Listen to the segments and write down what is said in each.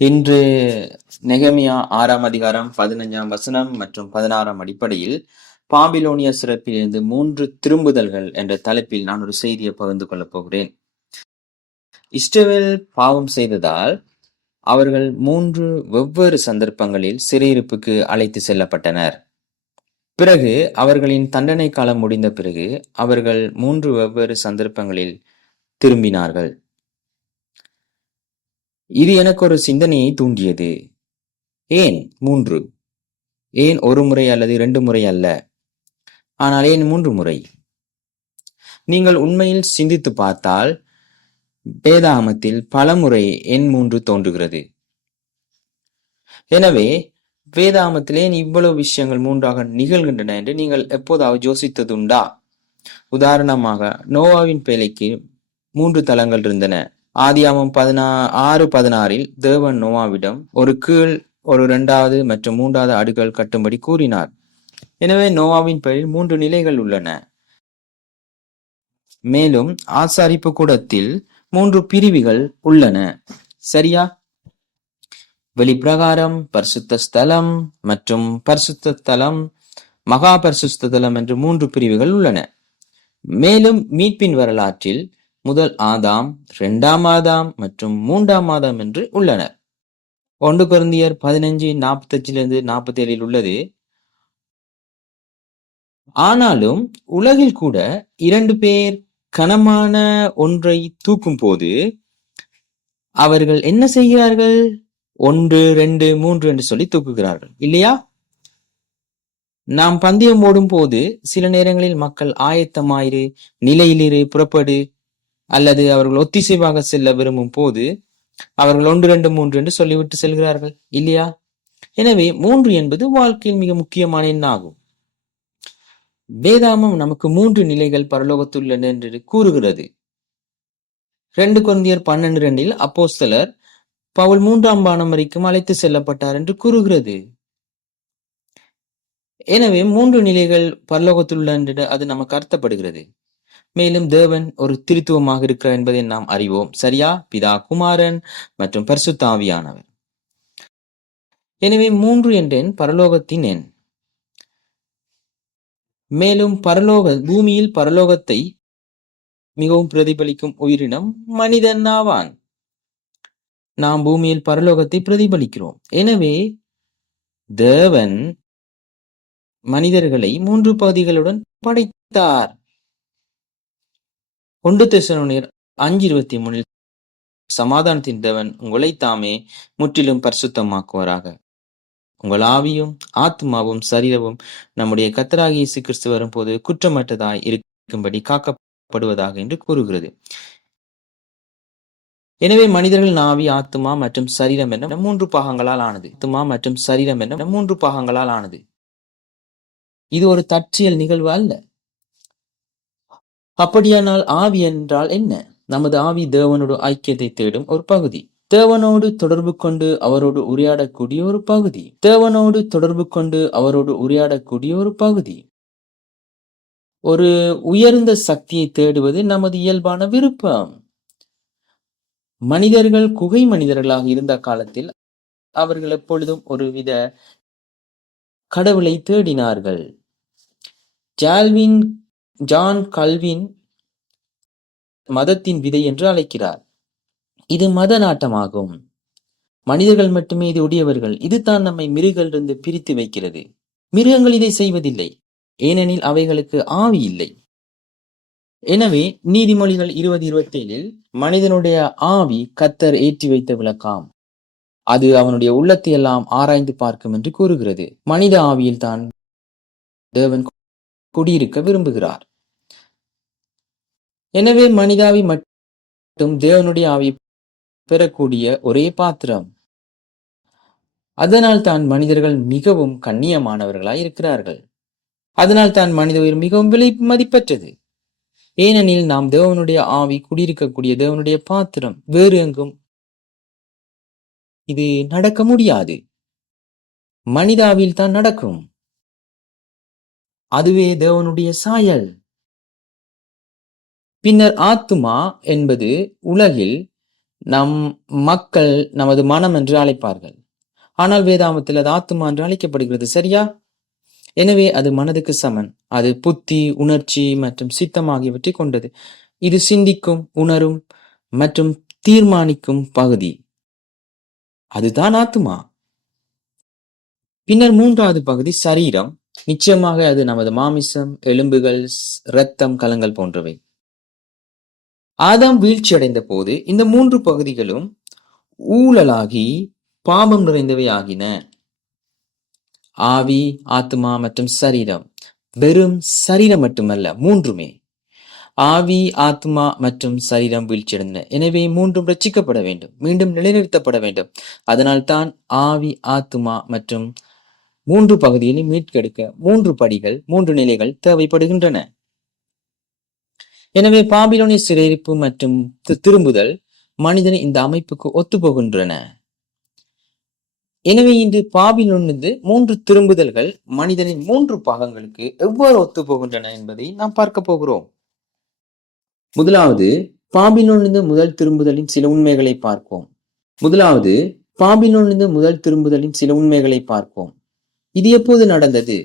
இன்று நெகமியா 6ஆம் அதிகாரம் 15ஆம் வசனம் மற்றும் 16ஆம் அடிப்படையில் பாபிலோனிய சிறப்பிலிருந்து 3 திரும்புதல்கள் என்ற தலைப்பில் நான் ஒரு செய்தியை பகிர்ந்து கொள்ளப் போகிறேன். இஸ்ரவேல் பாவம் செய்ததால் அவர்கள் 3 வெவ்வேறு சந்தர்ப்பங்களில் சிறையிருப்புக்கு அழைத்து செல்லப்பட்டனர். பிறகு அவர்களின் தண்டனை காலம் முடிந்த பிறகு அவர்கள் 3 வெவ்வேறு சந்தர்ப்பங்களில் திரும்பினார்கள். இது எனக்கு ஒரு சிந்தனையை தூண்டியது. ஏன் 3? ஏன் ஒரு முறை அல்லது 2 முறை அல்ல, ஆனால் ஏன் 3 முறை? நீங்கள் உண்மையில் சிந்தித்து பார்த்தால் வேதாகமத்தில் பலமுறை எண் 3 தோன்றுகிறது. எனவே வேதாகமத்தில் ஏன் இவ்வளவு விஷயங்கள் 3ஆக நிகழ்கின்றன என்று நீங்கள் எப்போதாவது யோசித்ததுண்டா? உதாரணமாக நோவாவின் பேழைக்கு 3 தலங்கள் இருந்தன. ஆதியாகமம் 6:16 தேவன் நோவாவிடம் ஒரு கீழ், ஒரு 2வது மற்றும் 3வது அடுக்குகள் கட்டும்படி கூறினார். எனவே நோவாவின் பெயரில் 3 நிலைகள் உள்ளன. மேலும் ஆசாரிப்பு கூடத்தில் 3 பிரிவுகள் உள்ளன. சரியா? வெளிப்பிரகாரம், பரிசுத்த ஸ்தலம் மற்றும் பரிசுத்த ஸ்தலம், மகா பரிசுத்த ஸ்தலம் என்று 3 பிரிவுகள் உள்ளன. மேலும் மீட்பின் வரலாற்றில் முதல் ஆதாம், 2ஆம் ஆதாம் மற்றும் 3ஆம் ஆதாம் என்று உள்ளனர். 1 கொரிந்தியர் 15:45-47 உள்ளது. ஆனாலும் உலகில் கூட 2 பேர் கனமான ஒன்றை தூக்கும் போது அவர்கள் என்ன செய்கிறார்கள்? 1, 2, 3 என்று சொல்லி தூக்குகிறார்கள், இல்லையா? நாம் பந்தயம் ஓடும் போது சில நேரங்களில் மக்கள் ஆயத்தமாயிரு, நிலையிலிரு, புறப்படு, அல்லது அவர்கள் ஒத்திசைவாக செல்ல விரும்பும் போது அவர்கள் 1, 2, 3 என்று சொல்லிவிட்டு செல்கிறார்கள், இல்லையா? எனவே 3 என்பது வாழ்க்கையில் மிக முக்கியமான எண்ணாகும். வேதாகமம் நமக்கு 3 நிலைகள் பரலோகத்தில் உள்ளன என்று கூறுகிறது. 2 கொரிந்தியர் 12:2 அப்போஸ்தலர் பவுல் 3ஆம் வானம் வரைக்கும் அழைத்து செல்லப்பட்டார் என்று கூறுகிறது. எனவே 3 நிலைகள் பரலோகத்தில் உள்ளன என்று அது நமக்கு அர்த்தப்படுகிறது. மேலும் தேவன் ஒரு திருத்துவமாக இருக்கிறார் என்பதை நாம் அறிவோம். சரியா? பிதா, குமாரன் மற்றும் பரிசுத்த ஆவியானவர். எனவே 3 என்ற எண் பரலோகத்தின் எண். மேலும் பூமியில் பரலோகத்தை மிகவும் பிரதிபலிக்கும் உயிரினம் மனிதன் ஆவான். நாம் பூமியில் பரலோகத்தை பிரதிபலிக்கிறோம். எனவே தேவன் மனிதர்களை 3 பகுதிகளுடன் படைத்தார். 1 தெசலோனியர் 5:23 சமாதானத்தின் தேவன் உங்களை தாமே முற்றிலும் பரிசுத்தமாக்குவாராக. உங்கள் ஆவியும் ஆத்மாவும் சரீரமும் நம்முடைய கர்த்தராகிய இயேசு கிறிஸ்து வரும்போது குற்றமற்றதாய் இருக்கும்படி காக்கப்படுவதாக என்று கூறுகிறது. எனவே மனிதர்கள் ஆவி, ஆத்மா மற்றும் சரீரம் என 3 பாகங்களால் ஆனது. ஆத்மா மற்றும் சரீரம் என 3 பாகங்களால் ஆனது. இது ஒரு தற்செயல் நிகழ்வு அல்ல. அப்படியானால் ஆவி என்றால் என்ன? நமது ஆவி தேவனோடு ஐக்கியத்தை தேடும் ஒரு பகுதி. தேவனோடு தொடர்பு கொண்டு அவரோடு உரையாடக்கூடிய ஒரு பகுதி. தேவனோடு தொடர்பு கொண்டு அவரோடு உரையாடக்கூடிய ஒரு பகுதி. ஒரு உயர்ந்த சக்தியை தேடுவது நமது இயல்பான விருப்பம். மனிதர்கள் குகை மனிதர்களாக இருந்த காலத்தில் அவர்கள் எப்பொழுதும் ஒருவித கடவுளை தேடினார்கள். ஜான் கல்வின் மதத்தின் விதை என்று அழைக்கிறார். இது மத நாட்டமாகும். மனிதர்கள் மட்டுமே இது உடையவர்கள். இதுதான் நம்மை மிருகங்களிலிருந்து பிரித்து வைக்கிறது. மிருகங்கள் இதை செய்வதில்லை, ஏனெனில் அவைகளுக்கு ஆவி இல்லை. எனவே நீதிமொழிகள் 20:27 மனிதனுடைய ஆவி கர்த்தர் ஏற்றி வைத்த விளக்காம், அது அவனுடைய உள்ளத்தை எல்லாம் ஆராய்ந்து பார்க்கும் என்று கூறுகிறது. மனித ஆவியில் தான் தேவன் குடியிருக்க விரும்புகிறார். எனவே மனிதாவி மட்டும் தேவனுடைய ஆவி பெறக்கூடிய ஒரே பாத்திரம். அதனால் தான் மனிதர்கள் மிகவும் கண்ணியமானவர்களாய் இருக்கிறார்கள். அதனால் தான் மனித உயிர் மிகவும் விலை மதிப்பற்றது. ஏனெனில் நாம் தேவனுடைய ஆவி குடியிருக்கக்கூடிய தேவனுடைய பாத்திரம். வேறு எங்கும் இது நடக்க முடியாது. மனிதாவில் தான் நடக்கும். அதுவே தேவனுடைய சாயல். பின்னர் ஆத்துமா என்பது உலகில் நம் மக்கள் நமது மனம் என்று அழைப்பார்கள். ஆனால் வேதாமத்தில் அது ஆத்துமா என்று அழைக்கப்படுகிறது. சரியா? எனவே அது மனதுக்கு சமன். அது புத்தி, உணர்ச்சி மற்றும் சித்தம் ஆகியவற்றை கொண்டது. இது சிந்திக்கும், உணரும் மற்றும் தீர்மானிக்கும் பகுதி. அதுதான் ஆத்துமா. பின்னர் மூன்றாவது பகுதி சரீரம். நிச்சயமாக அது நமது மாமிசம், எலும்புகள், இரத்தம், கலங்கள் போன்றவை. ஆதாம் வீழ்ச்சி அடைந்த போது இந்த மூன்று பகுதிகளும் ஊழலாகி பாவம் நிறைந்தவை ஆகின. ஆவி, ஆத்மா மற்றும் சரீரம். வெறும் சரீரம் மட்டுமல்ல, மூன்றுமே. ஆவி, ஆத்மா மற்றும் சரீரம் வீழ்ச்சியடைந்தன. எனவே மூன்றும் ரட்சிக்கப்பட வேண்டும், மீண்டும் நிலைநிறுத்தப்பட வேண்டும். அதனால் தான் ஆவி, ஆத்மா மற்றும் மூன்று பகுதிகளை மீட்கெடுக்க மூன்று படிகள், மூன்று நிலைகள் தேவைப்படுகின்றன. எனவே பாபிலோனிய சிறையிருப்பு மற்றும் திரும்புதல் மனிதன் இந்த அமைப்புக்கு ஒத்துப்போகின்றன. எனவே இன்று பாபிலோனிலிருந்து மூன்று திரும்புதல்கள் மனிதனின் மூன்று பாகங்களுக்கு எவ்வாறு ஒத்துப்போகின்றன என்பதை நாம் பார்க்க போகிறோம். முதலாவது, பாபிலோனிலிருந்து முதல் திரும்புதலின் சில உண்மைகளை பார்ப்போம். இது எப்போது நடந்தது?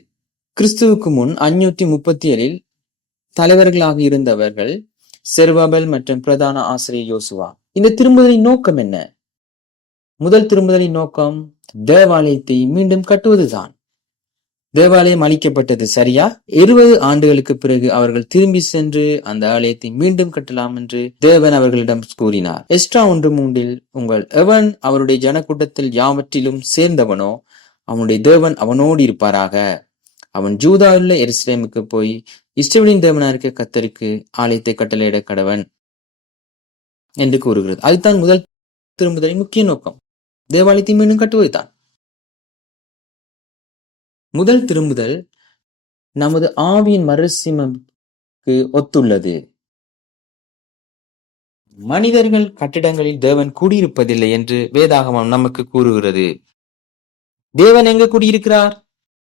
கிறிஸ்துவுக்கு முன் 537 தலைவர்களாக இருந்தவர்கள் செருபாபேல் மற்றும் பிரதான ஆசிரியர் யோசுவா. இந்த திரும்புதலின் நோக்கம் என்ன? முதல் திரும்புதலின் நோக்கம் தேவாலயத்தை மீண்டும் கட்டுவதுதான். தேவாலயம் அழிக்கப்பட்டது, சரியா? 20 ஆண்டுகளுக்கு பிறகு அவர்கள் திரும்பி சென்று அந்த ஆலயத்தை மீண்டும் கட்டலாம் என்று தேவன் அவர்களிடம் கூறினார். எஸ்ட்ரா 1:3 உங்கள் எவன் அவருடைய ஜனக்கூட்டத்தில் யாவற்றிலும் சேர்ந்தவனோ அவனுடைய தேவன் அவனோடு இருப்பாராக. அவன் ஜூதாவுள்ள எருசலேமுக்கு போய் இஸ்ரவேலின் தேவனாக இருக்க கர்த்தருக்கு ஆலயத்தை கட்டளையிட கடவன் என்று கூறுகிறது. அதுதான் முதல் திரும்புதலின் முக்கிய நோக்கம், தேவாலயத்தை மீண்டும் கட்டுவதுதான். முதல் திரும்புதல் நமது ஆவியின் மறுசீரமைப்புக்கு ஒத்துள்ளது. மனிதர்கள் கட்டிடங்களில் தேவன் குடியிருப்பதில்லை என்று வேதாகமம் நமக்கு கூறுகிறது. தேவன் எங்க குடியிருக்கிறார்?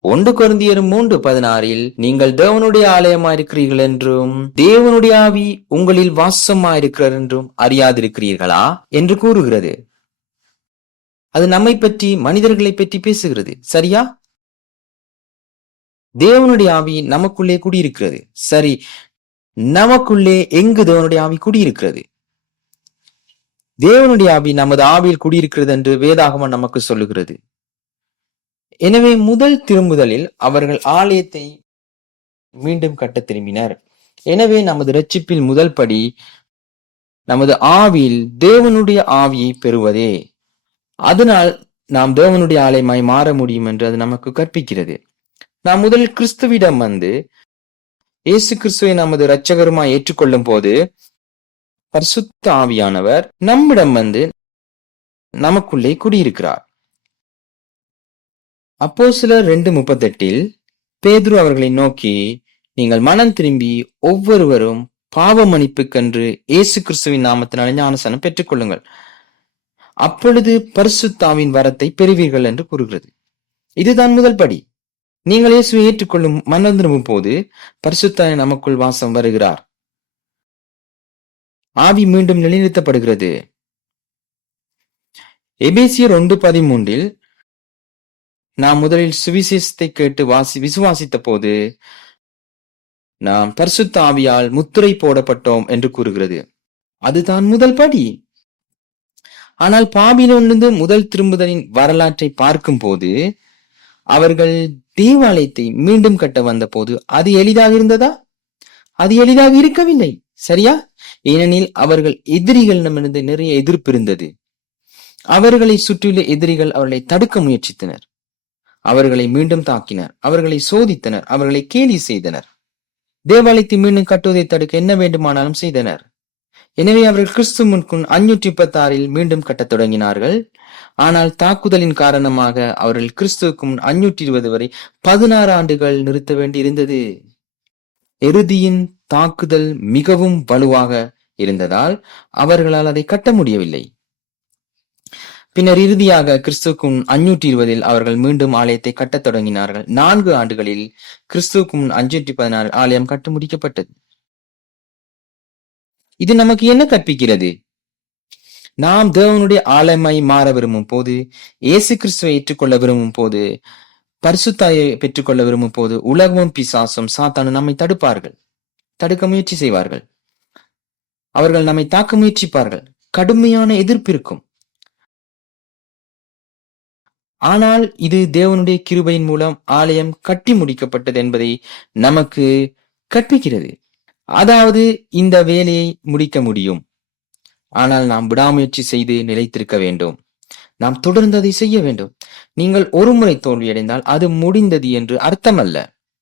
1 கொரிந்தியர் 3:16 நீங்கள் தேவனுடைய ஆலயமாயிருக்கிறீர்கள் என்றும் தேவனுடைய ஆவி உங்களில் வாசமாயிருக்கிறார் என்றும் அறியாதிருக்கிறீர்களா என்று கூறுகிறது. அது நம்மை பற்றி, மனிதர்களை பற்றி பேசுகிறது, சரியா? தேவனுடைய ஆவி நமக்குள்ளே குடியிருக்கிறது. சரி, நமக்குள்ளே எங்கு தேவனுடைய ஆவி குடியிருக்கிறது? தேவனுடைய ஆவி நமது ஆவியில் குடியிருக்கிறது என்று வேதாகமம் நமக்கு சொல்லுகிறது. எனவே முதல் திரும்புதலில் அவர்கள் ஆலயத்தை மீண்டும் கட்ட திரும்பினர். எனவே நமது இரட்சிப்பில் முதல் படி நமது ஆவியில் தேவனுடைய ஆவியை பெறுவதே. அதனால் நாம் தேவனுடைய ஆலயமாய் மாற முடியும் என்று அது நமக்கு கற்பிக்கிறது. நாம் முதலில் கிறிஸ்துவிடம் வந்து இயேசு கிறிஸ்துவை நமது இரட்சகருமாய் ஏற்றுக்கொள்ளும் போது பரிசுத்த ஆவியானவர் நம்மிடம் வந்து நமக்குள்ளே குடியிருக்கிறார். அப்போஸ்தலர் 2:38 பேதுரு அவர்களை நோக்கி, நீங்கள் மனம் திரும்பி ஒவ்வொருவரும் பாவ மன்னிப்புக்கென்று இயேசு கிறிஸ்துவின் நாமத்தினாலே ஞானஸ்நானம் பெற்றுக் கொள்ளுங்கள், அப்பொழுது பரிசுத்த ஆவியின் வரத்தை பெறுவீர்கள் என்று கூறுகிறது. இதுதான் முதல் படி. நீங்கள் இயேசுவை ஏற்றுக்கொள்ளும் மனம் திரும்பும் போது பரிசுத்த ஆவி நமக்குள் வாசம் வருகிறார். ஆவி மீண்டும் நிலைநிறுத்தப்படுகிறது. எபேசியர் 1:13 நாம் முதலில் சுவிசேஷத்தை கேட்டு விசுவாசித்த போது நாம் பரிசுத்த ஆவியால் முத்திரை போடப்பட்டோம் என்று கூறுகிறது. அதுதான் முதல் படி. ஆனால் பாபிலோனிலிருந்து முதல் திரும்புதலின் வரலாற்றை பார்க்கும் போது அவர்கள் தேவாலயத்தை மீண்டும் கட்ட வந்த போது அது எளிதாக இருந்ததா? அது எளிதாக இருக்கவில்லை, சரியா? ஏனெனில் அவர்கள் எதிரிகளிடமிருந்து நிறைய எதிர்ப்பு இருந்தது. அவர்களை சுற்றியுள்ள எதிரிகள் அவர்களை தடுக்க முயற்சித்தனர். அவர்களை மீண்டும் தாக்கினர், அவர்களை சோதித்தனர், அவர்களை கேலி செய்தனர். தேவாலயத்தை மீண்டும் கட்டுவதை தடுக்க என்ன வேண்டுமானாலும் செய்தனர். எனவே அவர்கள் கிறிஸ்து முன்குன் 536 மீண்டும் கட்டத் தொடங்கினார்கள். ஆனால் தாக்குதலின் காரணமாக அவர்கள் கிறிஸ்துவுக்கு முன் 520 வரை 16 ஆண்டுகள் நிறுத்த வேண்டி இருந்தது. எருதியின் தாக்குதல் மிகவும் வலுவாக இருந்ததால் அவர்களால் அதை கட்ட முடியவில்லை. பின்னர் இறுதியாக கிறிஸ்துவுக்கு முன் 520 அவர்கள் மீண்டும் ஆலயத்தை கட்டத் தொடங்கினார்கள். 4 ஆண்டுகளில் கிறிஸ்துவுக்கு முன் 516 ஆலயம் கட்டு முடிக்கப்பட்டது. இது நமக்கு என்ன கற்பிக்கிறது? நாம் தேவனுடைய ஆலயமை மாற விரும்பும் போது, இயேசு கிறிஸ்துவை ஏற்றுக்கொள்ள விரும்பும் போது, பரிசுத்தாயை பெற்றுக்கொள்ள விரும்பும் போது, உலகமும் பிசாசும் சாத்தானும் நம்மை தடுப்பார்கள், தடுக்க முயற்சி செய்வார்கள். அவர்கள் நம்மை தாக்க முயற்சிப்பார்கள். கடுமையான எதிர்ப்பு இருக்கும். ஆனால் இது தேவனுடைய கிருபையின் மூலம் ஆலயம் கட்டி முடிக்கப்பட்டது என்பதை நமக்கு கற்பிக்கிறது. அதாவது இந்த வேலையை முடிக்க முடியும். ஆனால் நாம் விடாமுயற்சி செய்து நிலைத்திருக்க வேண்டும். நாம் தொடர்ந்து அதை செய்ய வேண்டும். நீங்கள் ஒருமுறை தோல்வியடைந்தால் அது முடிந்தது என்று அர்த்தமல்ல.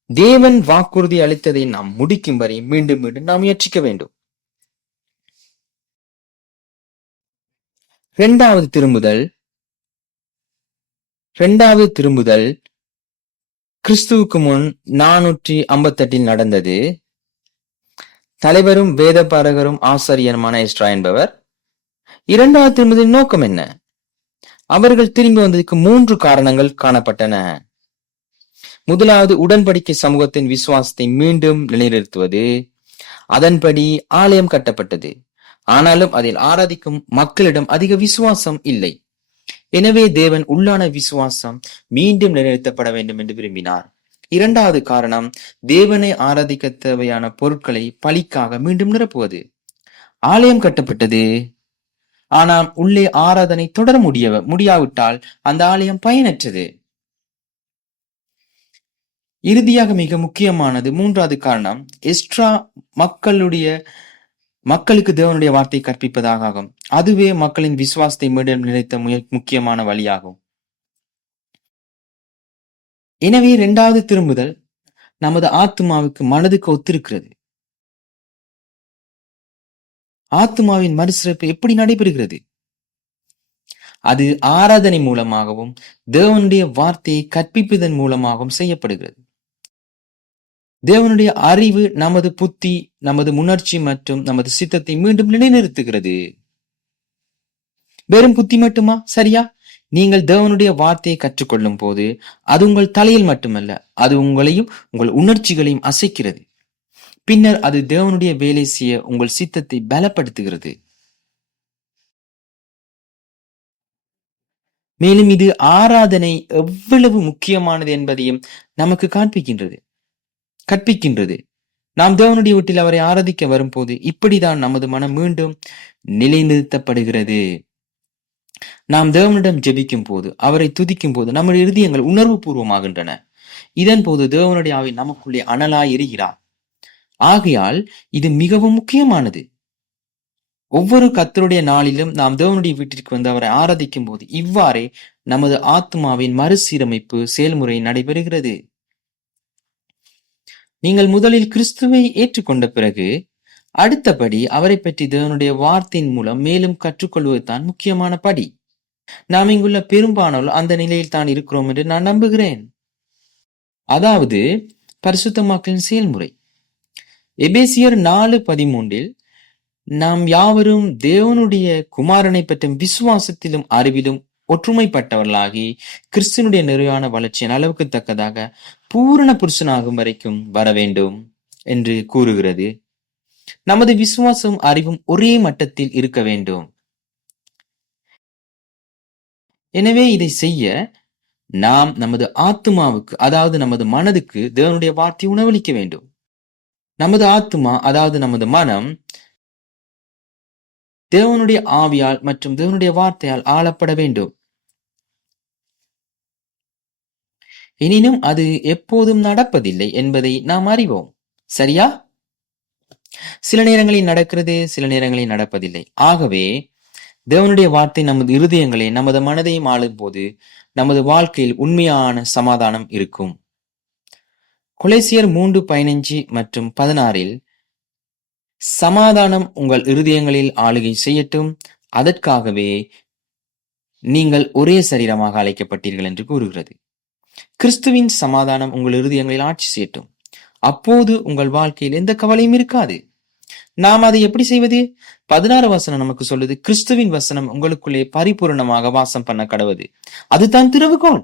தேவன் வாக்குறுதி அளித்ததை நாம் முடிக்கும் வரை மீண்டும் மீண்டும் நாம் முயற்சிக்க வேண்டும். இரண்டாவது திரும்புதல் கிறிஸ்துவுக்கு முன் 458 நடந்தது. தலைவரும் வேதபாரகரும் ஆசாரியருமான எஸ்ட்ரா என்பவர். இரண்டாவது திரும்புதலின் நோக்கம் என்ன? அவர்கள் திரும்பி வந்ததற்கு 3 காரணங்கள் காணப்பட்டன. முதலாவது, உடன்படிக்கை சமூகத்தின் விசுவாசத்தை மீண்டும் நிலைநிறுத்துவது. அதன்படி ஆலயம் கட்டப்பட்டது. ஆனாலும் அதில் ஆராதிக்கும் மக்களிடம் அதிக விசுவாசம் இல்லை. எனவே தேவன் உள்ளான விசுவாசம் மீண்டும் நிலைநிறுத்தப்பட வேண்டும் என்று விரும்பினார். இரண்டாவது காரணம், தேவனை ஆராதிக்க தேவையான பொருட்களை பலிக்காக மீண்டும் நிரப்புவது. ஆலயம் கட்டப்பட்டது, ஆனால் உள்ளே ஆராதனை தொடர முடியாவிட்டால் அந்த ஆலயம் பயனற்றது. இறுதியாக மிக முக்கியமானது மூன்றாவது காரணம், எஸ்ட்ரா மக்களுக்கு தேவனுடைய வார்த்தை கற்பிப்பதாக ஆகும். அதுவே மக்களின் விசுவாசத்தை மீண்டும் நிலைத்த முக்கியமான வழியாகும். எனவே இரண்டாவது திரும்புதல் நமது ஆத்மாவுக்கு மனதுக்கு ஒத்திருக்கிறது. ஆத்மாவின் மறுசிறப்பு எப்படி நடைபெறுகிறது? அது ஆராதனை மூலமாகவும் தேவனுடைய வார்த்தையை கற்பிப்பதன் மூலமாகவும் செய்யப்படுகிறது. தேவனுடைய அறிவு நமது புத்தி, நமது உணர்ச்சி மற்றும் நமது சித்தத்தை மீண்டும் நிலைநிறுத்துகிறது. வெறும் புத்தி மட்டுமா? சரியா? நீங்கள் தேவனுடைய வார்த்தையை கற்றுக்கொள்ளும் போது அது உங்கள் தலையில் மட்டுமல்ல, அது உங்களையும் உங்கள் உணர்ச்சிகளையும் அசைக்கிறது. பின்னர் அது தேவனுடைய வேலை செய்ய உங்கள் சித்தத்தை பலப்படுத்துகிறது. மேலும் இது ஆராதனை எவ்வளவு முக்கியமானது என்பதையும் நமக்கு கற்பிக்கின்றது. நாம் தேவனுடைய வீட்டில் அவரை ஆராதிக்க வரும்போது இப்படிதான் நமது மனம் மீண்டும் நிலைநிறுத்தப்படுகிறது. நாம் தேவனிடம் ஜெபிக்கும் போது, அவரை துதிக்கும் போது நம்முடைய இருதயங்கள் உணர்வு பூர்வமாகின்றன. இதன் போது தேவனுடைய ஆவி நமக்குள்ளே அனலாய் எரிகிறார். ஆகையால் இது மிகவும் முக்கியமானது. ஒவ்வொரு கர்த்தருடைய நாளிலும் நாம் தேவனுடைய வீட்டிற்கு வந்து அவரை ஆராதிக்கும் போது இவ்வாறே நமது ஆத்மாவின் மறுசீரமைப்பு செயல்முறை நடைபெறுகிறது. நீங்கள் முதலில் கிறிஸ்துவை ஏற்றுக்கொண்ட பிறகு அடுத்தபடி அவரை பற்றி தேவனுடைய வார்த்தையின் மூலம் மேலும் கற்றுக்கொள்வதுதான் முக்கியமான படி. நாம் இங்குள்ள பெரும்பாலானோர் அந்த நிலையில் தான் இருக்கிறோம் என்று நான் நம்புகிறேன். அதாவது பரிசுத்தமாக்கலின் செயல்முறை. எபேசியர் 4:13 நாம் யாவரும் தேவனுடைய குமாரனை பற்றும் விசுவாசத்திலும் அறிவிலும் ஒற்றுமைப்பட்டவர்களாகி கிறிஸ்துவனுடைய நிறைவான வளர்ச்சியின் அளவுக்கு தக்கதாக பூரண புருஷனாகும் வரைக்கும் வர வேண்டும் என்று கூறுகிறது. நமது விசுவாசம் அறிவும் ஒரே மட்டத்தில் இருக்க வேண்டும். எனவே இதை செய்ய நாம் நமது ஆத்மாவுக்கு, அதாவது நமது மனதுக்கு தேவனுடைய வார்த்தை உணவளிக்க வேண்டும். நமது ஆத்மா, அதாவது நமது மனம் தேவனுடைய ஆவியால் மற்றும் தேவனுடைய வார்த்தையால் ஆளப்பட வேண்டும். எனினும் அது எப்போதும் நடப்பதில்லை என்பதை நாம் அறிவோம். சரியா? சில நேரங்களில் நடக்கிறது, சில நேரங்களில் நடப்பதில்லை. ஆகவே தேவனுடைய வார்த்தை நமது இருதயங்களை, நமது மனதையும் ஆளும் போது நமது வாழ்க்கையில் உண்மையான சமாதானம் இருக்கும். கொலோசியர் 3:15 மற்றும் 16 சமாதானம் உங்கள் இருதயங்களில் ஆளுகை செய்யட்டும், அதற்காகவே நீங்கள் ஒரே சரீரமாக அழைக்கப்பட்டீர்கள் என்று கூறுகிறது. கிறிஸ்துவின் சமாதானம் உங்கள் இருதயங்களில் ஆட்சி செய்யட்டும். அப்போது உங்கள் வாழ்க்கையில் எந்த கவலையும் இருக்காது. நாம் அதை எப்படி செய்வது? 16 வசனம் நமக்கு சொல்லுது, கிறிஸ்துவின் வசனம் உங்களுக்குள்ளே பரிபூர்ணமாக வாசம் பண்ண கடவுது. அதுதான் திறவுகோல்.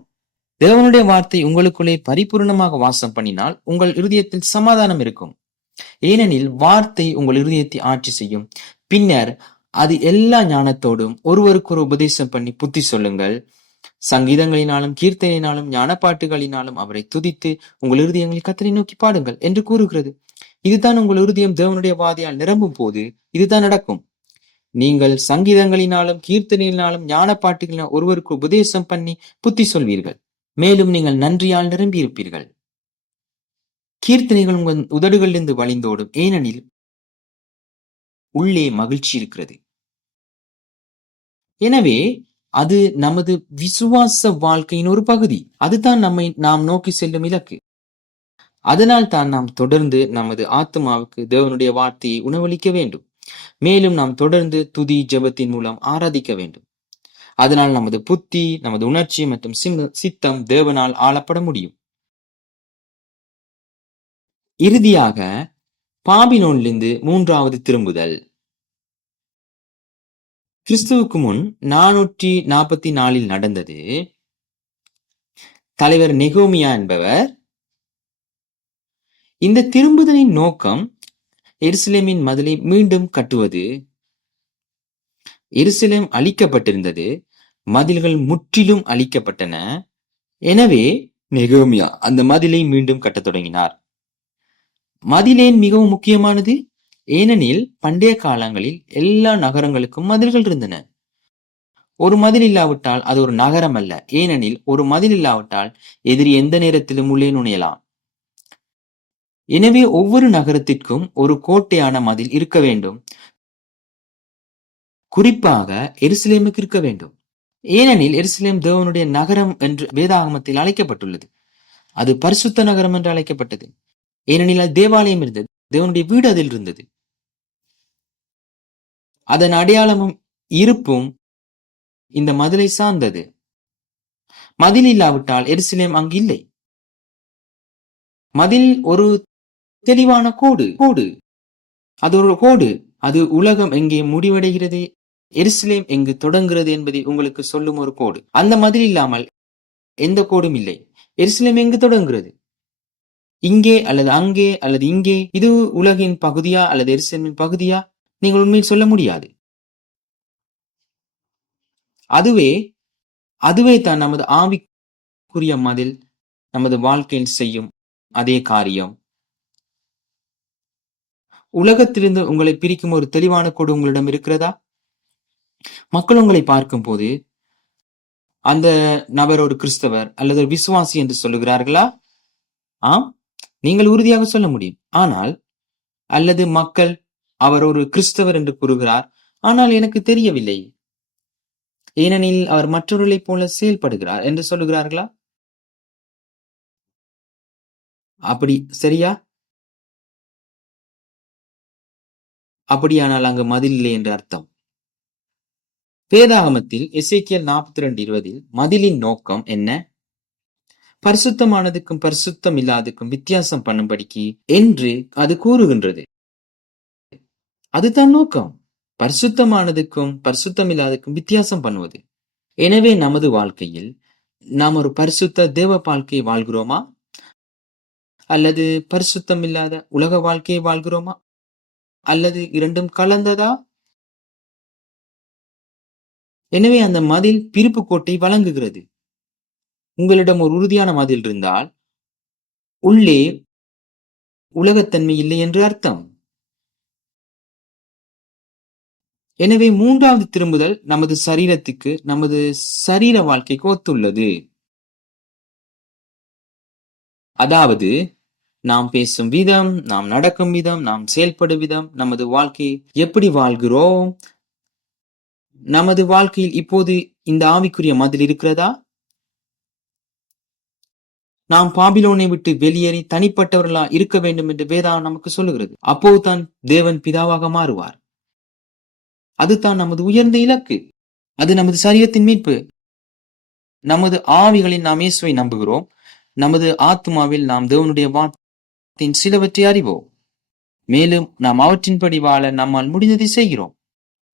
தேவனுடைய வார்த்தை உங்களுக்குள்ளே பரிபூர்ணமாக வாசம் பண்ணினால் உங்கள் இருதயத்தில் சமாதானம் இருக்கும். ஏனெனில் வார்த்தை உங்கள் இருதயத்தை ஆட்சி செய்யும். பின்னர் அது எல்லா ஞானத்தோடும் ஒருவருக்கு ஒரு உபதேசம் பண்ணி புத்தி சொல்லுங்கள். சங்கீதங்களினாலும் கீர்த்தனையினாலும் ஞானப்பாட்டுகளினாலும் அவரை துதித்து உங்கள் இருதயங்களை கர்த்தரை நோக்கி பாடுங்கள் என்று கூறுகிறது. இதுதான் உங்கள் இருதயம் தேவனுடைய வாதியால் நிரம்பும் போது இதுதான் நடக்கும். நீங்கள் சங்கீதங்களினாலும் கீர்த்தனையினாலும் ஞானப்பாட்டுகளினால் ஒருவருக்கு உபதேசம் பண்ணி புத்தி சொல்வீர்கள். மேலும் நீங்கள் நன்றியால் நிரம்பியிருப்பீர்கள். கீர்த்தனைகள் உங்கள் உதடுகளிலிருந்து வழிந்தோடும், ஏனெனில் உள்ளே மகிழ்ச்சி இருக்கிறது. எனவே அது நமது விசுவாச வாழ்க்கையின் ஒரு பகுதி. அதுதான் நாம் நோக்கி செல்லும் இலக்கு. அதனால் தான் நாம் தொடர்ந்து நமது ஆத்மாவுக்கு தேவனுடைய வார்த்தையை உணவளிக்க வேண்டும். மேலும் நாம் தொடர்ந்து துதி ஜெபத்தின் மூலம் ஆராதிக்க வேண்டும். அதனால் நமது புத்தி, நமது உணர்ச்சி மற்றும் சித்தம் தேவனால் ஆளப்பட முடியும். இறுதியாக பாபிலோனிலிருந்து 3வது திரும்புதல். கிறிஸ்துவுக்கு முன் 444 நடந்தது. தலைவர் நெகோமியா என்பவர் இந்த திரும்புதலின் நோக்கம் எருசலேமின் மதிலை மீண்டும் கட்டுவது. எருசலேம் அழிக்கப்பட்டிருந்தது, மதில்கள் முற்றிலும் அழிக்கப்பட்டன. எனவே நெகோமியா அந்த மதிலை மீண்டும் கட்டத் தொடங்கினார். மதிலேன் மிகவும் முக்கியமானது? ஏனெனில் பண்டைய காலங்களில் எல்லா நகரங்களுக்கும் மதில்கள் இருந்தன. ஒரு மதில் இல்லாவிட்டால் அது ஒரு நகரம் அல்ல. ஏனெனில் ஒரு மதில் இல்லாவிட்டால் எதிரி எந்த நேரத்திலும் உள்ளே நுழையலாம். எனவே ஒவ்வொரு நகரத்திற்கும் ஒரு கோட்டையான மதில் இருக்க வேண்டும். குறிப்பாக எருசலேமுக்கு இருக்க வேண்டும். ஏனெனில் எருசலேம் தேவனுடைய நகரம் என்று வேதாகமத்தில் அழைக்கப்பட்டுள்ளது. அது பரிசுத்த நகரம் என்று அழைக்கப்பட்டது. ஏனெனில் அது தேவாலயம் இருந்தது, தேவனுடைய வீடு அதில் இருந்தது. அதன் அடையாளமும் இருப்பும் இந்த மதிலை சார்ந்தது. மதில் இல்லாவிட்டால் எருசலேம் அங்கு இல்லை. மதில் ஒரு தெளிவான கோடு. அது ஒரு கோடு. அது உலகம் எங்கே முடிவடைகிறது, எருசலேம் எங்கு தொடங்குகிறது என்பதை உங்களுக்கு சொல்லும் ஒரு கோடு. அந்த மதில் இல்லாமல் எந்த கோடும் இல்லை. எருசலேம் எங்கு தொடங்குகிறது? இங்கே அல்லது அங்கே அல்லது இங்கே? இது உலகின் பகுதியா அல்லது எருசலேமின் பகுதியா? நீங்கள் உண்மையில் சொல்ல முடியாது. அதுவே தான் நமது ஆவிக்குரிய மதில் நமது வாழ்க்கையில் செய்யும் அதே காரியம். உலகத்திலிருந்து உங்களை பிரிக்கும் ஒரு தெளிவான கோடு உங்களிடம் இருக்கிறதா? மக்கள் உங்களை பார்க்கும் போது அந்த நபர் ஒரு கிறிஸ்தவர் அல்லது ஒரு விசுவாசி என்று சொல்லுகிறார்களா? ஆம், நீங்கள் உறுதியாக சொல்ல முடியும். ஆனால் அல்லது மக்கள் அவர் ஒரு கிறிஸ்தவர் என்று கூறுகிறார், ஆனால் எனக்கு தெரியவில்லை, ஏனெனில் அவர் மற்றவர்களைப் போல செயல்படுகிறார் என்று சொல்லுகிறார்களா? அப்படி சரியா? அப்படியானால் அங்கு மதில் இல்லை என்று அர்த்தம். வேதாகமத்தில் எசேக்கியேல் 42:20 மதிலின் நோக்கம் என்ன? பரிசுத்தமானதுக்கும் பரிசுத்தம் இல்லாததுக்கும் வித்தியாசம் பண்ணும்படிக்கு என்று அது கூறுகின்றது. அதுதான் நோக்கம். பரிசுத்தமானதுக்கும் பரிசுத்தம் இல்லாததுக்கும் வித்தியாசம் பண்ணுவது. எனவே நமது வாழ்க்கையில் நாம் ஒரு பரிசுத்த தேவ வாழ்க்கையை வாழ்கிறோமா அல்லது பரிசுத்தம் இல்லாத உலக வாழ்க்கையை வாழ்கிறோமா அல்லது இரண்டும் கலந்ததா? எனவே அந்த மதில் பிரிப்பு கோட்டை வழங்குகிறது. உங்களிடம் ஒரு உறுதியான மதில் இருந்தால் உள்ளே உலகத்தன்மை இல்லை என்று அர்த்தம். எனவே 3வது திரும்புதல் நமது சரீரத்துக்கு, நமது சரீர வாழ்க்கைக்கு ஒத்துள்ளது. அதாவது நாம் பேசும் விதம், நாம் நடக்கும் விதம், நாம் செயல்படும் விதம், நமது வாழ்க்கையை எப்படி வாழ்கிறோம். நமது வாழ்க்கையில் இப்போது இந்த ஆவிக்குரிய மதில் இருக்கிறதா? நாம் பாபிலோனை விட்டு வெளியேறி தனிப்பட்டவர்களா இருக்க வேண்டும் என்று வேதம் நமக்கு சொல்லுகிறது. அப்போதுதான் தேவன் பிதாவாக மாறுவார். அதுதான் நமது உயர்ந்த இலக்கு. அது நமது சரீரத்தின் மீட்பு. நமது ஆவிகளில் நாம் இயேசுவை நம்புகிறோம். நமது ஆத்மாவில் நாம் தேவனுடைய வார்த்தையின் சிலவற்றை அறிவோம். மேலும் நாம் அவற்றின்படி வாழ நம்மால் முடிந்ததை செய்கிறோம்.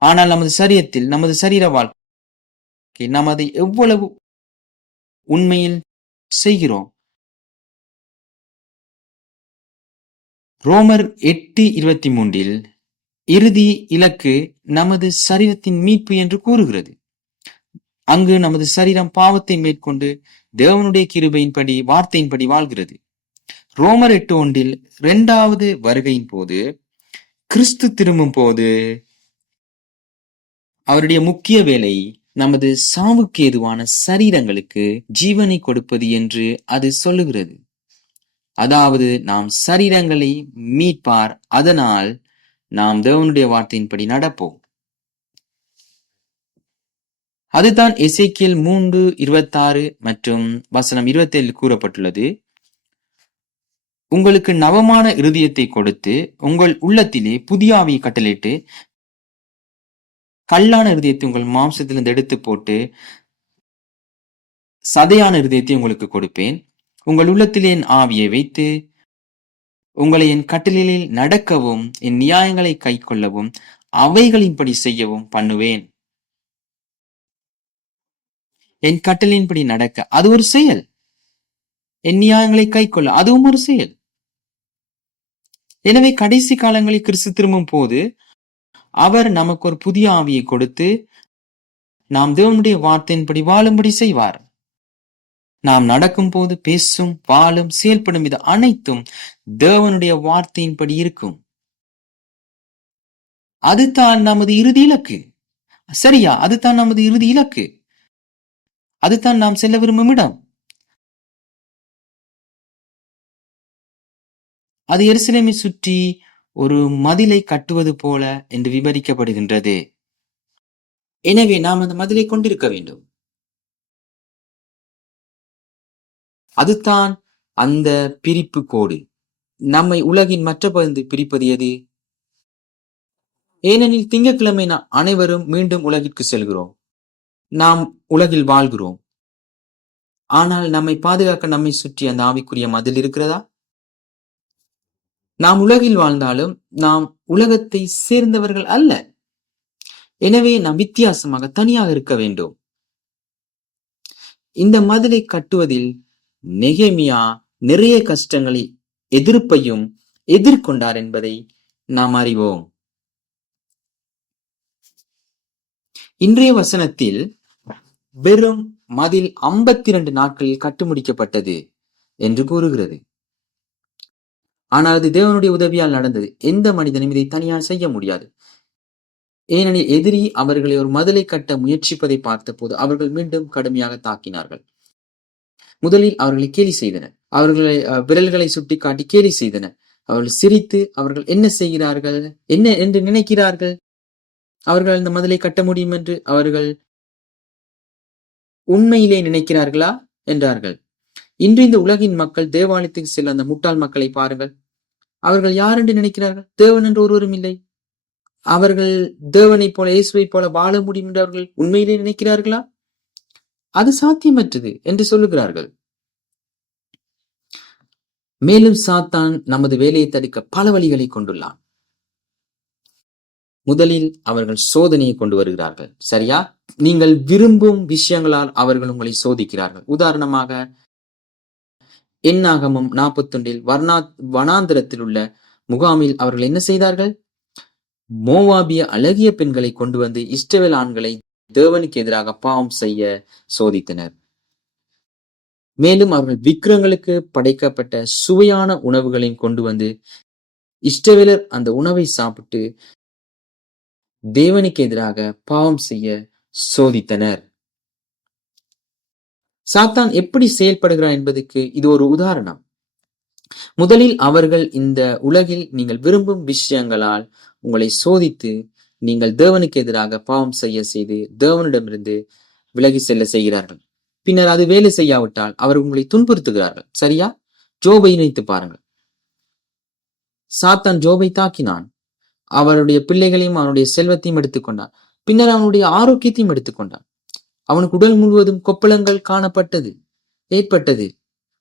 ஆனால் நமது சரீரத்தில், நமது சரீர வாழ்க்கை நாம் அதை எவ்வளவு உண்மையில் செய்கிறோம்? ரோமர் 8:23 இறுதி இலக்கு நமது சரீரத்தின் மீட்பு என்று கூறுகிறது. அங்கு நமது சரீரம் பாவத்தை மேற்கொண்டு தேவனுடைய கிருபையின்படி வார்த்தையின்படி வாழ்கிறது. ரோமர் 8:1 இரண்டாவது வருகையின் போது கிறிஸ்து திரும்பும் போது அவருடைய முக்கிய வேலை நமது சாவுக்கு ஏதுவான சரீரங்களுக்கு ஜீவனை கொடுப்பது என்று அது சொல்லுகிறது. அதாவது நாம் சரீரங்களை மீட்பார், அதனால் நாம் தேவனுடைய வார்த்தையின்படி நடப்போம். அதுதான் எசேக்கியேல் 3:26 மற்றும் வசனம் 27 கூறப்பட்டுள்ளது. உங்களுக்கு நவமான இருதயத்தை கொடுத்து உங்கள் உள்ளத்திலே புதிய ஆவியை கட்டளையிட்டு கல்லான இருதயத்தை உங்கள் மாம்சத்திலிருந்து எடுத்து போட்டு சதையான இருதயத்தை உங்களுக்கு கொடுப்பேன். உங்கள் உள்ளத்திலே என் ஆவியை வைத்து உங்களை என் கட்டளைகளில் நடக்கவும் என் நியாயங்களை கைக்கொள்ளவும் அவைகளின்படி செய்யவும் பண்ணுவேன். என் கட்டளையின்படி நடக்க அது ஒரு செயல். என் நியாயங்களை கைக்கொள்ள அதுவும் ஒரு செயல். எனவே கடைசி காலங்களில் கிறிஸ்து திரும்பும் போது அவர் நமக்கு ஒரு புதிய ஆவியை கொடுத்து நாம் தேவனுடைய வார்த்தையின்படி வாழும்படி செய்வார். நாம் நடக்கும் போது பேசும், வாழும், செயல்படும் இது அனைத்தும் தேவனுடைய வார்த்தையின்படி இருக்கும். அதுதான் நமது இறுதி இலக்கு. சரியா? அதுதான் நமது இறுதி இலக்கு. அதுதான் நாம் செல்ல விரும்பும் இடம். அது எருசலேமை சுற்றி ஒரு மதிலை கட்டுவது போல என்று விவரிக்கப்படுகின்றது. எனவே நாம் அந்த மதிலை கொண்டிருக்க வேண்டும். அதுதான் அந்த பிரிப்பு கோடு. நம்மை உலகின் மற்ற பகுதி பிரிப்பது எது? ஏனெனில் திங்கட்கிழமை நாம் அனைவரும் மீண்டும் உலகிற்கு செல்கிறோம். நாம் உலகில் வாழ்கிறோம். ஆனால் நம்மை பாதுகாக்க நம்மை சுற்றி அந்த ஆவிக்குரிய மதில் இருக்கிறதா? நாம் உலகில் வாழ்ந்தாலும் நாம் உலகத்தை சேர்ந்தவர்கள் அல்ல. எனவே நாம் வித்தியாசமாக தனியாக இருக்க வேண்டும். இந்த மதிலை கட்டுவதில் நெகேமியா நிறைய கஷ்டங்களை எதிர்ப்பையும் எதிர்கொண்டார் என்பதை நாம் அறிவோம். இன்றைய வசனத்தில் வெறும் மதில் 52 நாட்களில் கட்டு முடிக்கப்பட்டது என்று கூறுகிறது. ஆனால் அது தேவனுடைய உதவியால் நடந்தது. எந்த மனிதனும் இதை தனியால் செய்ய முடியாது. ஏனெனில் எதிரி அவர்களை ஒரு மதிலை கட்ட முயற்சிப்பதை பார்த்த போது அவர்கள் மீண்டும் கடுமையாக தாக்கினார்கள். முதலில் அவர்களை கேலி செய்தனர். அவர்களை விரல்களை சுட்டி காட்டி கேலி செய்தனர். அவர்கள் சிரித்து அவர்கள் என்ன செய்கிறார்கள், என்ன என்று நினைக்கிறார்கள், அவர்கள் அந்த மதிலை கட்ட முடியும் என்று அவர்கள் உண்மையிலே நினைக்கிறார்களா என்றார்கள். இன்று இந்த உலகின் மக்கள் தேவாலயத்துக்கு செல்ல அந்த முட்டாள் மக்களை பாருங்கள். அவர்கள் யார் என்று நினைக்கிறார்கள்? தேவன் என்று ஒருவரும் இல்லை. அவர்கள் தேவனை போல இயேசுவை போல வாழ முடியும் என்று அவர்கள் உண்மையிலே நினைக்கிறார்களா? அது சாத்தியமற்றது என்று சொல்லுகிறார்கள். மேலும் சாத்தான் நமது வேலையை தடுக்க பல வழிகளை கொண்டுள்ளான். முதலில் அவர்கள் சோதனையை கொண்டு வருகிறார்கள். சரியா? நீங்கள் விரும்பும் விஷயங்களால் அவர்கள் உங்களை சோதிக்கிறார்கள். உதாரணமாக என்னாகமம் 41 வனாந்திரத்தில் உள்ள முகாமில் அவர்கள் என்ன செய்தார்கள்? மோவாபிய அழகிய பெண்களை கொண்டு வந்து இஸ்ரவேல் ஆண்களை தேவனுக்கு எதிராக பாவம் செய்ய சோதித்தனர். மேலும் அவர்கள் விக்கிரங்களுக்கு படைக்கப்பட்ட சுவையான உணவுகளையும் கொண்டு வந்து இஸ்ரவேலர் அந்த உணவை சாப்பிட்டு தேவனுக்கு எதிராக பாவம் செய்ய சோதித்தனர். சாத்தான் எப்படி செயல்படுகிறார் என்பதற்கு இது ஒரு உதாரணம். முதலில் அவர்கள் இந்த உலகில் நீங்கள் விரும்பும் விஷயங்களால் உங்களை சோதித்து நீங்கள் தேவனுக்கு எதிராக பாவம் செய்ய செய்து தேவனிடமிருந்து விலகி செல்ல செய்கிறார்கள். பின்னர் அது வேலை செய்யாவிட்டால் அவர் உங்களை துன்புறுத்துகிறார்கள். சரியா? ஜோபை நினைத்து பாருங்கள். சாத்தான் ஜோபை தாக்கினான். அவருடைய பிள்ளைகளையும் அவனுடைய செல்வத்தையும் எடுத்துக்கொண்டான். பின்னர் அவனுடைய ஆரோக்கியத்தையும் எடுத்துக்கொண்டான். அவனுக்கு உடல் முழுவதும் கொப்பளங்கள் காணப்பட்டது, ஏற்பட்டது.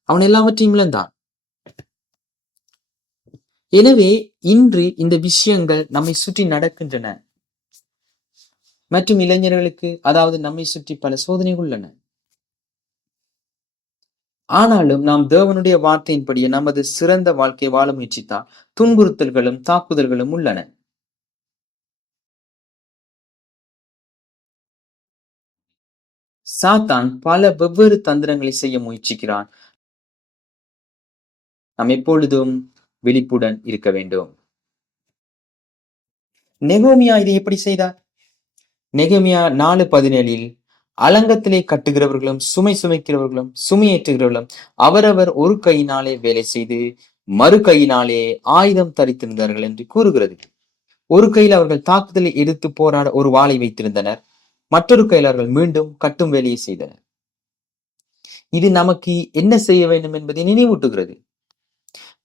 அவன் எல்லாவற்றையும் இழந்தான். எனவே இன்று இந்த விஷயங்கள் நம்மை சுற்றி நடக்கின்றன மற்றும் இளைஞர்களுக்கு, அதாவது நம்மை சுற்றி பல சோதனைகள் உள்ளன. ஆனாலும் நாம் தேவனுடைய வார்த்தையின்படியே நமது சிறந்த வாழ்க்கை வாழ முயற்சித்தால் துன்புறுத்தல்களும் தாக்குதல்களும் உள்ளன. சாத்தான் பல வெவ்வேறு தந்திரங்களை செய்ய முயற்சிக்கிறான். நாம் எப்பொழுதும் விழிப்புடன் இருக்க வேண்டும். நெகோமியா இதை எப்படி செய்தார்? நெகேமியா 4:17 அலங்கத்திலே கட்டுகிறவர்களும் சுமை சுமைக்கிறவர்களும் சுமையேற்றுகிறவர்களும் அவரவர் ஒரு கையினாலே வேலை செய்து மறு கையினாலே ஆயுதம் தரித்திருந்தார்கள் என்று கூறுகிறது. ஒரு கையில் அவர்கள் தாக்குதலை எதிர்த்து போராட ஒரு வாளை வைத்திருந்தனர், மற்றொரு கையில் அவர்கள் மீண்டும் கட்டும் வேலையை செய்தனர். இது நமக்கு என்ன செய்ய வேண்டும் என்பதை நினைவூட்டுகிறது.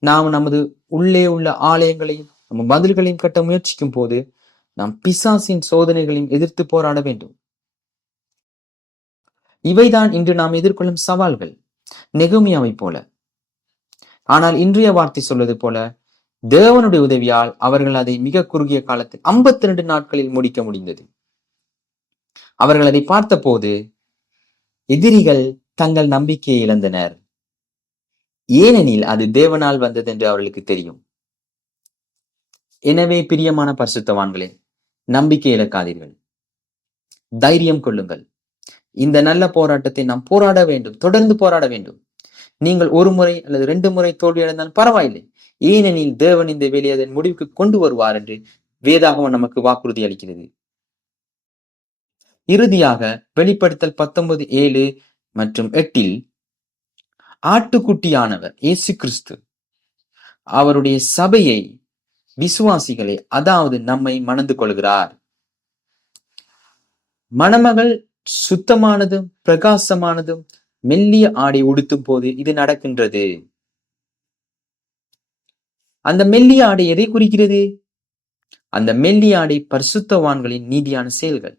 நாம் நமது உள்ளே உள்ள ஆலயங்களையும் நம்ம மதில்களையும் கட்ட முயற்சிக்கும் போது நாம் பிசாசின் சோதனைகளையும் எதிர்த்து போராட வேண்டும். இவைதான் இன்று நாம் எதிர்கொள்ளும் சவால்கள், நெகேமியாவை போல. ஆனால் இன்றைய வார்த்தை சொல்வது போல தேவனுடைய உதவியால் அவர்கள் அதை மிக குறுகிய காலத்தில் 52 நாட்களில் முடிக்க முடிந்தது. அவர்கள் அதை பார்த்த போது எதிரிகள் தங்கள் நம்பிக்கையை இழந்தனர். ஏனெனில் அது தேவனால் வந்தது என்று அவர்களுக்கு தெரியும். எனவே பிரியமான பரிசுத்தவான்களே, நம்பிக்கை இழக்காதீர்கள், தைரியம் கொள்ளுங்கள். இந்த நல்ல போராட்டத்தை நாம் போராட வேண்டும், தொடர்ந்து போராட வேண்டும். நீங்கள் ஒரு முறை அல்லது 2 முறை தோல்வி அடைந்தால் பரவாயில்லை. ஏனெனில் தேவன் இந்த வேலையை அதன் முடிவுக்கு கொண்டு வருவார் என்று வேதாகமம் நமக்கு வாக்குறுதி அளிக்கிறது. இறுதியாக வெளிப்படுத்தல் 19:7 மற்றும் 8 ஆட்டுக்குட்டியானவர் இயேசு கிறிஸ்து அவருடைய சபையை, விசுவாசிகளை, அதாவது நம்மை மணந்து கொள்கிறார். மணமகள் சுத்தமானதும் பிரகாசமானதும் மெல்லிய ஆடை உடுத்தும் போது இது நடக்கின்றது. அந்த மெல்லிய ஆடை எதை குறிக்கிறது? அந்த மெல்லிய ஆடை பரிசுத்தவான்களின் நீதியான செயல்கள்.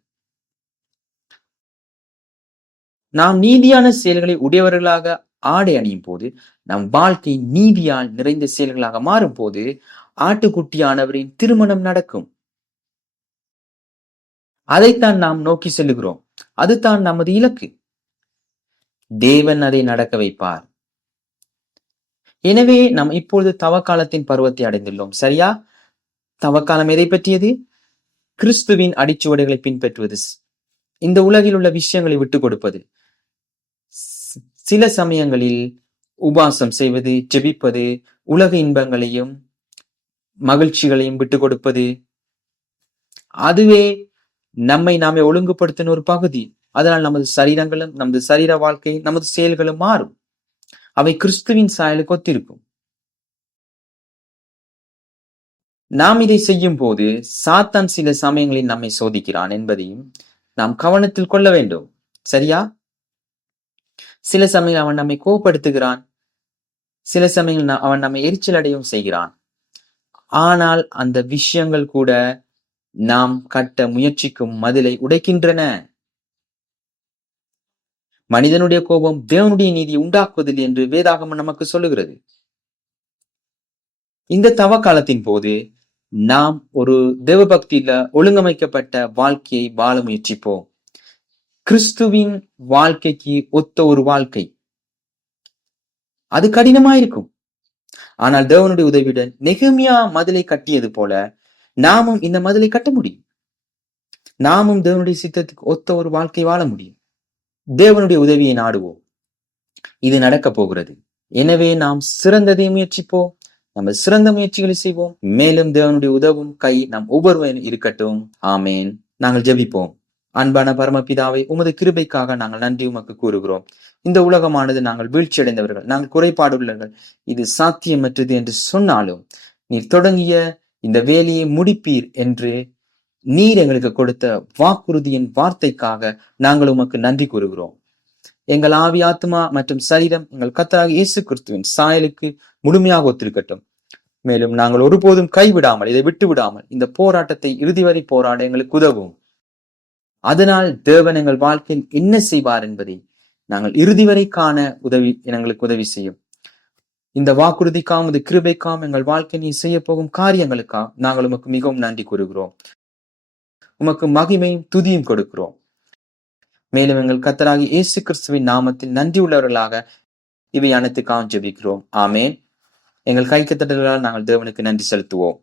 நாம் நீதியான செயல்களை உடையவர்களாக ஆடை அணியும் போது, நம் வாழ்க்கை நீதியால் நிறைந்த செயல்களாக மாறும் போது ஆட்டுக்குட்டியானவரின் திருமணம் நடக்கும். அதைத்தான் நாம் நோக்கி செல்லுகிறோம். அதுதான் நமது இலக்கு. தேவன் அதை நடக்க வைப்பார். எனவே நாம் இப்பொழுது தவக்காலத்தின் பருவத்தை அடைந்துள்ளோம், சரியா? தவக்காலம் எதை பற்றியது? கிறிஸ்துவின் அடிச்சுவடுகளை பின்பற்றுவது, இந்த உலகில் உள்ள விஷயங்களை விட்டுக் கொடுப்பது, சில சமயங்களில் உபாசம் செய்வது, ஜெபிப்பது, உலக இன்பங்களையும் மகிழ்ச்சிகளையும் விட்டுக் கொடுப்பது, அதுவே நம்மை நாமே ஒழுங்குபடுத்தின ஒரு பகுதி. அதனால் நமது சரீரங்களும், நமது சரீர வாழ்க்கை, நமது செயல்களும் மாறும். அவை கிறிஸ்துவின் சாயலுக்கு ஒத்திருக்கும். நாம் இதை செய்யும் போது சாத்தான் சில சமயங்களில் நம்மை சோதிக்கிறான் என்பதையும் நாம் கவனத்தில் கொள்ள வேண்டும், சரியா? சில சமயம் அவன் நம்மை கோபப்படுத்துகிறான், சில சமயங்கள் அவன் நம்மை எரிச்சல் அடையவும் செய்கிறான். ஆனால் அந்த விஷயங்கள் கூட நாம் கட்ட முயற்சிக்கும் மதிலை உடைக்கின்றன. மனிதனுடைய கோபம் தேவனுடைய நீதியை உண்டாக்குவதில்லை என்று வேதாகமம் நமக்கு சொல்லுகிறது. இந்த தவ காலத்தின் போது நாம் ஒரு தேவபக்தியில ஒழுங்கமைக்கப்பட்ட வாழ்க்கையை வாழ முயற்சிப்போம். கிறிஸ்துவின் வாழ்க்கைக்கு ஒத்த ஒரு வாழ்க்கை. அது கடினமாயிருக்கும். ஆனால் தேவனுடைய உதவியுடன் நெகேமியா மதிலை கட்டியது போல நாமும் இந்த மதிலை கட்ட முடியும். நாமும் தேவனுடைய சித்தத்துக்கு ஒத்த ஒரு வாழ்க்கை வாழ முடியும். தேவனுடைய உதவியை நாடுவோம். இது நடக்க போகிறது. எனவே நாம் சிறந்ததை முயற்சிப்போம், நம்ம சிறந்த முயற்சிகளை செய்வோம். மேலும் தேவனுடைய உதவும் கை நம் ஒவ்வொருவரும் இருக்கட்டும். ஆமேன். நாங்கள் ஜெபிப்போம். அன்பான பரமபிதாவை, உமது கிருபைக்காக நாங்கள் நன்றி உமக்கு கூறுகிறோம். இந்த உலகமானது நாங்கள் வீழ்ச்சி அடைந்தவர்கள், நாங்கள் குறைபாடுள்ளவர்கள், இது சாத்தியமற்றது என்று சொன்னாலும் நீர் தொடங்கிய இந்த வேலையை முடிப்பீர் என்று நீர் எங்களுக்கு கொடுத்த வாக்குறுதியின் வார்த்தைக்காக நாங்கள் உமக்கு நன்றி கூறுகிறோம். எங்கள் ஆவி, ஆத்மா மற்றும் சரீரம் எங்கள் கர்த்தராகிய இயேசு கிறிஸ்துவின் சாயலுக்கு முழுமையாக ஒத்திருக்கட்டும். மேலும் நாங்கள் ஒருபோதும் கைவிடாமல், இதை விட்டு விடாமல் இந்த போராட்டத்தை இறுதி வரை போராட எங்களுக்கு உதவும். அதனால் தேவன் எங்கள் வாழ்க்கையில் என்ன செய்வார் என்பதை நாங்கள் இறுதி வரை காண எங்களுக்கு உதவி செய்யும். இந்த வாக்குறுதிக்காம், இந்த கிருபைக்காம், எங்கள் வாழ்க்கை நீ செய்ய போகும் காரியங்களுக்காக நாங்கள் உமக்கு மிகவும் நன்றி கூறுகிறோம். உமக்கு மகிமையும் துதியும் கொடுக்கிறோம். மேலும் எங்கள் கர்த்தராகிய இயேசு கிறிஸ்துவின் நாமத்தில் நன்றி உள்ளவர்களாக இவை அனைத்துக்காக ஜெபிக்கிறோம். ஆமேன். எங்கள் கைக்கு தட்டல்களால் நாங்கள் தேவனுக்கு நன்றி செலுத்துவோம்.